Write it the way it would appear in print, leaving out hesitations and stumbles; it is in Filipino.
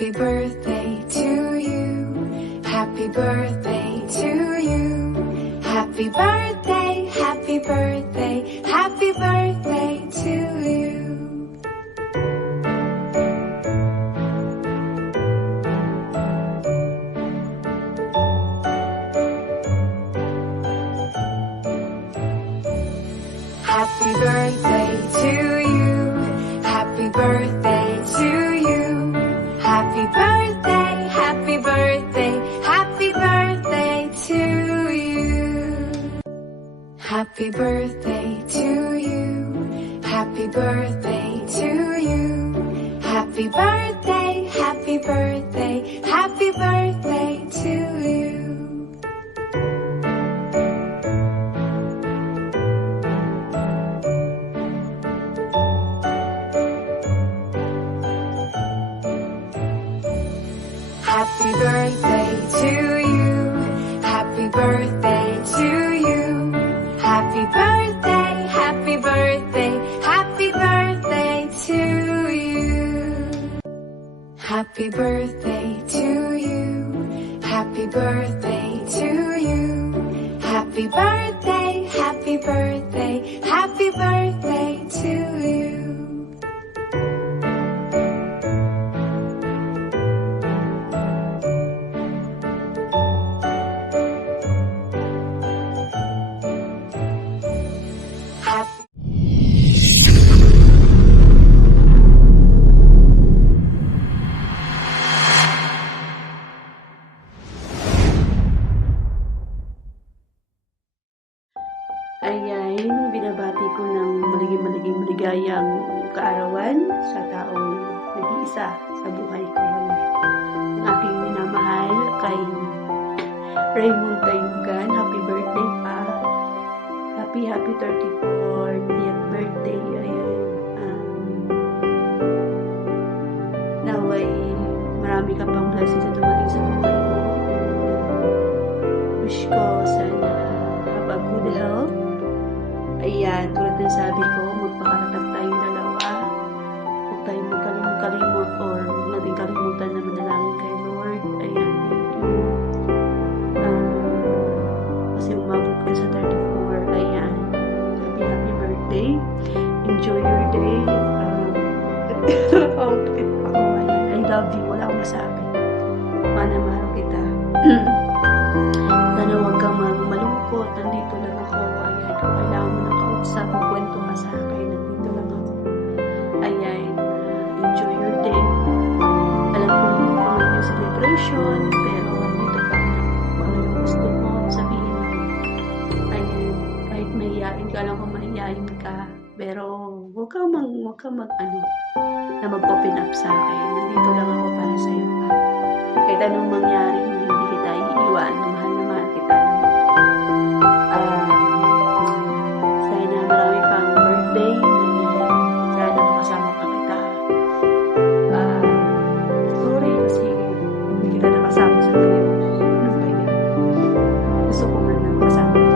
Happy birthday to you. Happy birthday to you. Happy birthday, happy birthday, happy birthday to you. Happy birthday to you. Happy birthday to you. Happy birthday, happy birthday, happy birthday to you. Happy birthday to you. Happy birthday to you. Happy birthday, happy birthday, happy birthday to you. Happy birthday to you. Happy birthday to you. Happy birthday, happy birthday, happy birthday to you. Happy birthday to you. Happy birthday to you. Happy birthday, happy birthday, happy birthday to you. Ayan, binabati ko ng maligayang kaarawan sa taong nag-iisa sa buhay ko. Ang aking minamahal kay Raymond Tayugan, happy birthday pa. Happy 34th birthday. Ayan. Naway marami ka pang blessings na dumating sa buhay mo. Wish ko sana have a good health. Ayan, tulad ng sabi ko, magpakatatag tayong dalawa. Huwag tayong magkalimut or huwag natin kalimutan na manalangin kay Lord. Ayan, thank you. Kasi umabot ka sa 34. Ayan, happy birthday. Enjoy your day. Outfit ako. Ayan, I love you. Wala akong masabi. Mahal kita. Sana huwag kang malungkot. Nandito lang ako. Ayan, kung kailangan mo ng kausap, kwento ka sa akin. Nandito lang ako. Ayan, enjoy your day. Alam ko yung pangalan yung celebration, pero nandito pa rin kung ano yung gusto mo sabihin. Ayan, kahit mahihain ka lang kung mahihain ka, pero huwag kang na mag-open up sa akin. Nandito lang ako para sa iyo. Kahit anong mangyari, hindi kita iiwan. Mahal na mahal kita. Sana marami pang birthday. Sana makasama pa kita. Sorry kasi hindi kita nakasama sa video. Ano ba yan? Gusto ko man na makasama